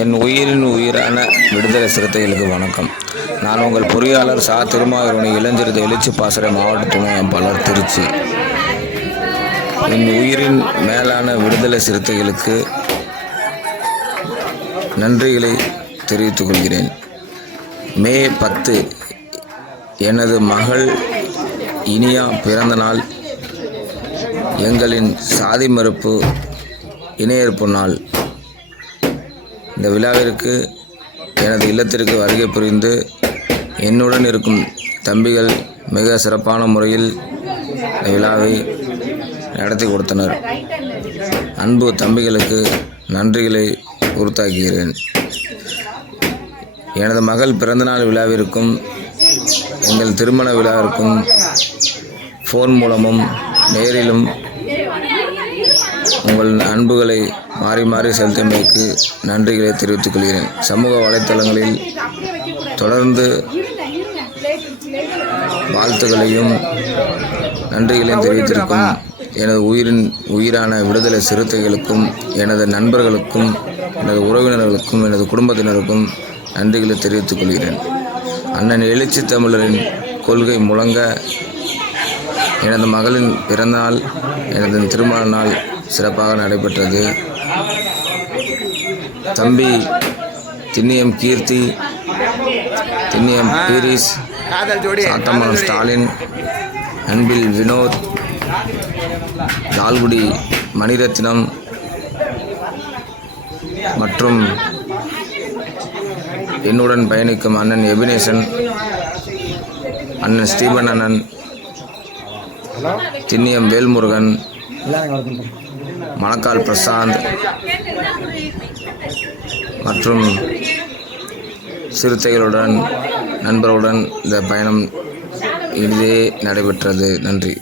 என் உயிரின் உயிரான விடுதலை சிறுத்தைகளுக்கு வணக்கம். நான் உங்கள் பொறியாளர் சா. திருமாவூரணி இளஞ்சிறுத்தை எழுச்சி பாசறை மாவட்ட துணை அமைப்பாளர் திருச்சி. என் உயிரின் மேலான விடுதலை சிறுத்தைகளுக்கு நன்றிகளை தெரிவித்துக் கொள்கிறேன். மே பத்து எனது மகள் இனியா பிறந்த நாள் எங்களின் சாதி மறுப்பு இணையேற்பு நாள். இந்த விழாவிற்கு எனது இல்லத்திற்கு வருகை புரிந்து என்னுடன் இருக்கும் தம்பிகள் மிக சிறப்பான முறையில் இந்த விழாவை நடத்தி கொடுத்தனர். அன்பு தம்பிகளுக்கு நன்றிகளை உறுத்தாக்குகிறேன். எனது மகள் பிறந்தநாள் விழாவிற்கும் எங்கள் திருமண விழாவிற்கும் ஃபோன் மூலமும் நேரிலும் உங்கள் அன்புகளை மாறி மாறி செலுத்தியமைக்கு நன்றிகளை தெரிவித்துக் கொள்கிறேன். சமூக வலைத்தளங்களில் தொடர்ந்து வாழ்த்துக்களையும் நன்றிகளையும் தெரிவித்திருக்கும் எனது உயிரின் உயிரான விடுதலை சிறுத்தைகளுக்கும் எனது நண்பர்களுக்கும் எனது உறவினர்களுக்கும் எனது குடும்பத்தினருக்கும் நன்றிகளை தெரிவித்துக் கொள்கிறேன். அண்ணன் எழுச்சி தமிழரின் கொள்கை முழங்க எனது மகளின் பிறந்தநாள் எனது திருமண நாள் சிறப்பாக நடைபெற்றது. தம்பி திண்ணியம் கீர்த்தி திண்ணியம் பீரிஸ் காதல் ஸ்டாலின் அன்பில் வினோத் லால்குடி மணிரத்னம் மற்றும் என்னுடன் பயணிக்கும் அண்ணன் எபினேசன் அண்ணன் ஸ்டீபன் அண்ணன் திண்ணியம் வேல்முருகன் மணக்கால் பிரசாந்த் மற்றும் சிறுத்தைகளுடன் நண்பர்களுடன் இந்த பயணம் இது நடைபெற்றது. நன்றி.